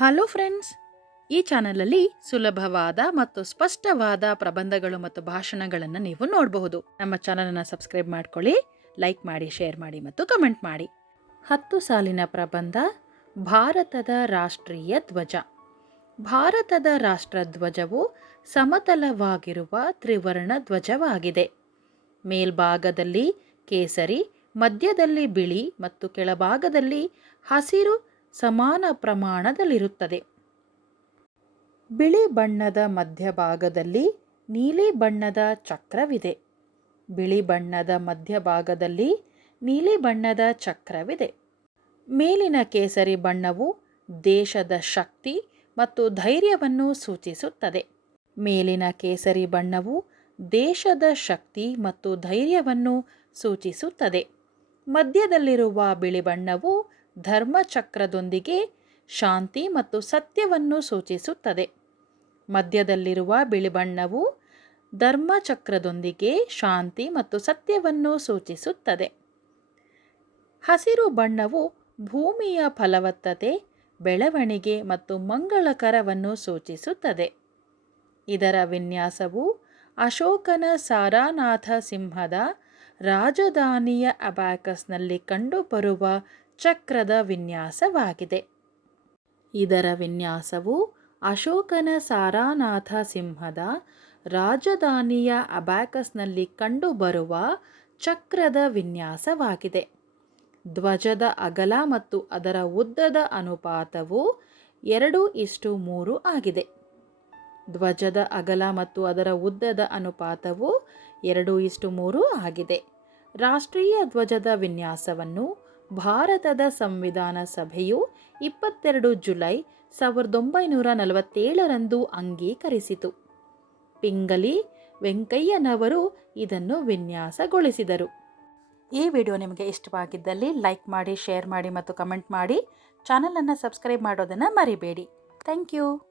Hello friends ಈ ಚಾನಲಲ್ಲಿ ಸುಲಭವಾದ ಮತ್ತು ಸ್ಪಷ್ಟವಾದ ಪ್ರಬಂಧಗಳು ಮತ್ತು ಭಾಷಣಗಳನ್ನು ನೀವು ನೋಡಬಹುದು. ನಮ್ಮ ಚಾನಲನ್ನು ಸಬ್ಸ್ಕ್ರೈಬ್ ಮಾಡ್ಕೊಳ್ಳಿ, ಲೈಕ್ ಮಾಡಿ, ಶೇರ್ ಮಾಡಿ ಮತ್ತು ಕಮೆಂಟ್ ಮಾಡಿ. ಹತ್ತು ಸಾಲಿನ ಪ್ರಬಂಧ, ಭಾರತದ ರಾಷ್ಟ್ರೀಯ ಧ್ವಜ. ಭಾರತದ ರಾಷ್ಟ್ರಧ್ವಜವು ಸಮತಲವಾಗಿರುವ ತ್ರಿವರ್ಣ ಧ್ವಜವಾಗಿದೆ. ಮೇಲ್ಭಾಗದಲ್ಲಿ ಕೇಸರಿ, ಮಧ್ಯದಲ್ಲಿ ಬಿಳಿ ಮತ್ತು ಕೆಳಭಾಗದಲ್ಲಿ ಹಸಿರು ಸಮಾನ ಪ್ರಮಾಣದಲ್ಲಿರುತ್ತದೆ. ಬಿಳಿ ಬಣ್ಣದ ಮಧ್ಯಭಾಗದಲ್ಲಿ ನೀಲಿ ಬಣ್ಣದ ಚಕ್ರವಿದೆ. ಬಿಳಿ ಬಣ್ಣದ ಮಧ್ಯಭಾಗದಲ್ಲಿ ನೀಲಿ ಬಣ್ಣದ ಚಕ್ರವಿದೆ. ಮೇಲಿನ ಕೇಸರಿ ಬಣ್ಣವು ದೇಶದ ಶಕ್ತಿ ಮತ್ತು ಧೈರ್ಯವನ್ನು ಸೂಚಿಸುತ್ತದೆ. ಮೇಲಿನ ಕೇಸರಿ ಬಣ್ಣವು ದೇಶದ ಶಕ್ತಿ ಮತ್ತು ಧೈರ್ಯವನ್ನು ಸೂಚಿಸುತ್ತದೆ. ಮಧ್ಯದಲ್ಲಿರುವ ಬಿಳಿ ಬಣ್ಣವು ಧರ್ಮಚಕ್ರದೊಂದಿಗೆ ಶಾಂತಿ ಮತ್ತು ಸತ್ಯವನ್ನು ಸೂಚಿಸುತ್ತದೆ. ಮಧ್ಯದಲ್ಲಿರುವ ಬಿಳಿ ಬಣ್ಣವು ಧರ್ಮಚಕ್ರದೊಂದಿಗೆ ಶಾಂತಿ ಮತ್ತು ಸತ್ಯವನ್ನು ಸೂಚಿಸುತ್ತದೆ. ಹಸಿರು ಬಣ್ಣವು ಭೂಮಿಯ ಫಲವತ್ತತೆ, ಬೆಳವಣಿಗೆ ಮತ್ತು ಮಂಗಳಕರವನ್ನು ಸೂಚಿಸುತ್ತದೆ. ಇದರ ವಿನ್ಯಾಸವು ಅಶೋಕನ ಸಾರಾನಾಥ ಸಿಂಹದ ರಾಜಧಾನಿಯ ಅಬ್ಯಾಕಸ್ನಲ್ಲಿ ಕಂಡುಬರುವ ಚಕ್ರದ ವಿನ್ಯಾಸವಾಗಿದೆ. ಇದರ ವಿನ್ಯಾಸವು ಅಶೋಕನ ಸಾರಾನಾಥ ಸಿಂಹದ ರಾಜಧಾನಿಯ ಅಬಾಕಸ್ನಲ್ಲಿ ಕಂಡುಬರುವ ಚಕ್ರದ ವಿನ್ಯಾಸವಾಗಿದೆ. ಧ್ವಜದ ಅಗಲ ಮತ್ತು ಅದರ ಉದ್ದದ ಅನುಪಾತವು ಎರಡು ಇಷ್ಟು ಮೂರು ಆಗಿದೆ. ಧ್ವಜದ ಅಗಲ ಮತ್ತು ಅದರ ಉದ್ದದ ಅನುಪಾತವು ಎರಡು ಇಷ್ಟು ಮೂರು ಆಗಿದೆ. ರಾಷ್ಟ್ರೀಯ ಧ್ವಜದ ವಿನ್ಯಾಸವನ್ನು ಭಾರತದ ಸಂವಿಧಾನ ಸಭೆಯು ಇಪ್ಪತ್ತೆರಡು ಜುಲೈ ಸಾವಿರದ ಒಂಬೈನೂರ ನಲವತ್ತೇಳರಂದು ಅಂಗೀಕರಿಸಿತು. ಪಿಂಗಲಿ ವೆಂಕಯ್ಯನವರು ಇದನ್ನು ವಿನ್ಯಾಸಗೊಳಿಸಿದರು. ಈ ವಿಡಿಯೋ ನಿಮಗೆ ಇಷ್ಟವಾಗಿದ್ದಲ್ಲಿ ಲೈಕ್ ಮಾಡಿ, ಶೇರ್ ಮಾಡಿ ಮತ್ತು ಕಮೆಂಟ್ ಮಾಡಿ. ಚಾನಲನ್ನು ಸಬ್ಸ್ಕ್ರೈಬ್ ಮಾಡೋದನ್ನು ಮರಿಬೇಡಿ. Thank you.